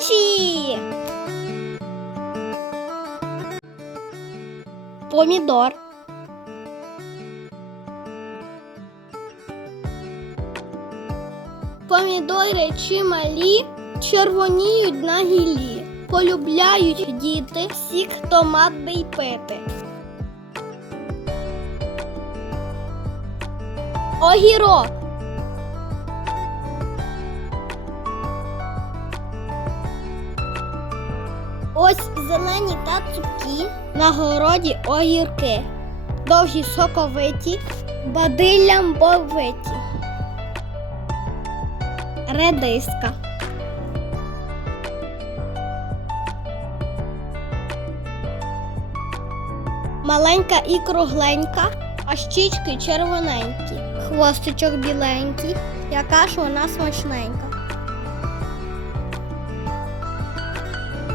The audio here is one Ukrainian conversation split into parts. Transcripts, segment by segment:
Овочі! Помідор. Помідори чималі червоніють на гіллі. Полюбляють діти сік томат би й пити. Огірок. Зелені та цупкі, на городі огірки, довгі соковиті, бадиллям бовиті. Редиска. Маленька і кругленька, а щічки червоненькі, хвостичок біленький, яка ж вона смачненька.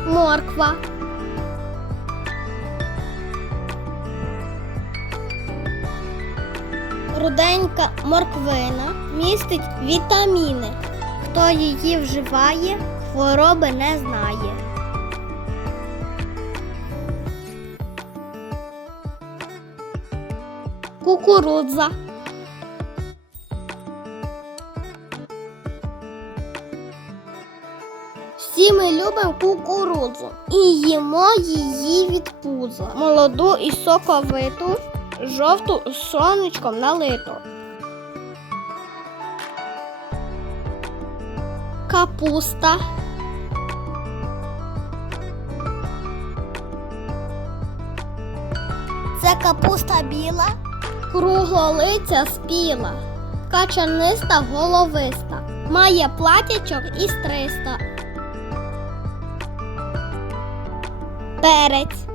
Морква. Руденька морквина містить вітаміни. Хто її вживає, хвороби не знає. Кукурудза. Всі ми любимо кукурудзу і їмо її від пуза. Молоду і соковиту, жовту з сонечком налиту. Капуста. Це капуста біла, круглолиця спіла, качаниста головиста, має платячок із триста. Перець.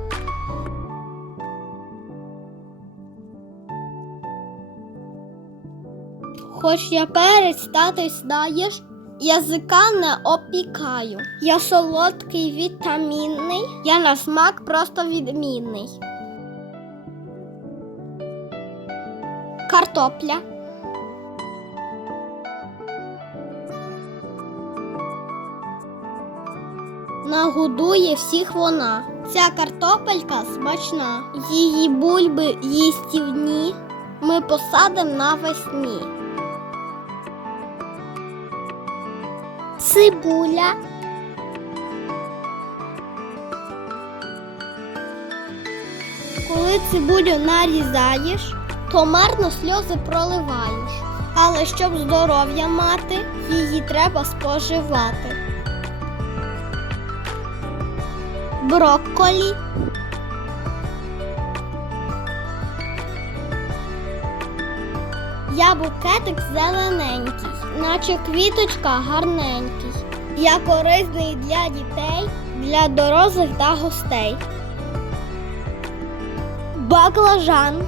Хоч я перець та ти знаєш, язика не опікаю. Я солодкий вітамінний, я на смак просто відмінний. Картопля. Нагодує всіх вона. Ця картопелька смачна. Її бульби їстівні ми посадимо навесні. Цибуля. Коли цибулю нарізаєш, то марно сльози проливаєш. Але щоб здоров'я мати, її треба споживати. Брокколі. Я букетик зелененький, наче квіточка гарненький. Я корисний для дітей, для дорослих та гостей. Баклажан.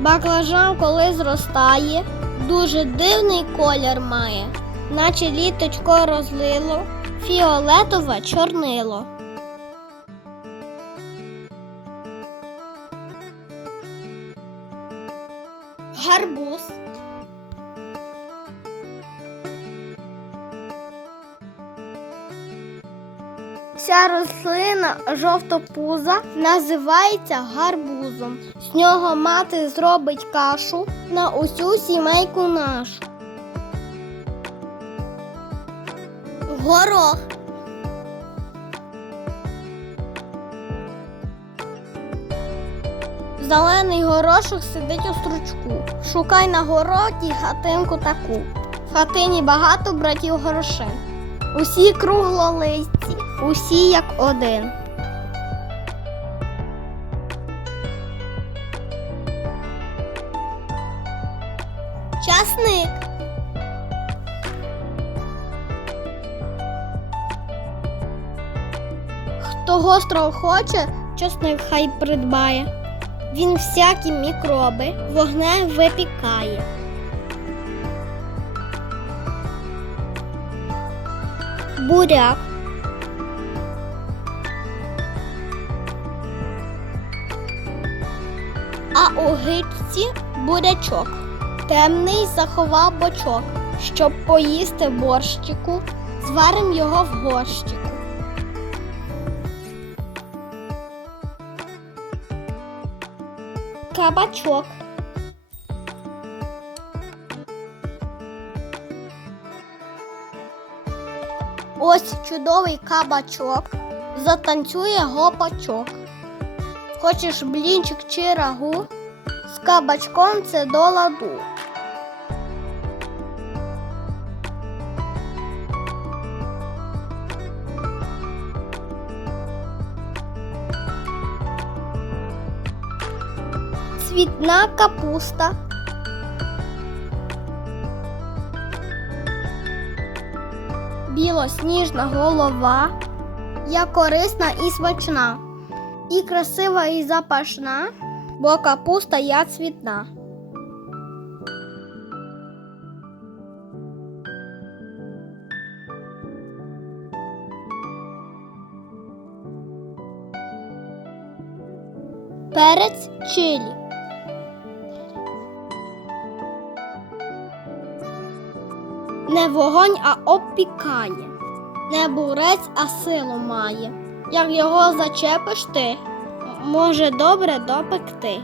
Баклажан, коли зростає, дуже дивний колір має, наче літочко розлило, фіолетове чорнило. Гарбуз. Ця рослина жовтопуза називається гарбузом. З нього мати зробить кашу на усю сімейку нашу. Горох. Зелений горошок сидить у стручку. Шукай на городі хатинку таку. В хатині багато братів горошин. Усі круглолисті, усі як один. Часник. Хто гостро хоче, часник хай придбає. Він всякі мікроби вогнем випікає. Буряк. А у гичці бурячок. Темний заховав бочок, щоб поїсти борщику, зварим його в горщику. Кабачок. Ось чудовий кабачок, затанцює гопачок. Хочеш блінчик чи рагу? З кабачком це до ладу. Цвітна капуста. Білосніжна голова. Я корисна і смачна. І красива, і запашна, бо капуста я цвітна. Перець чилі. Не вогонь, а обпікає. Не бурець, а силу має. Як його зачепиш ти, може добре допекти.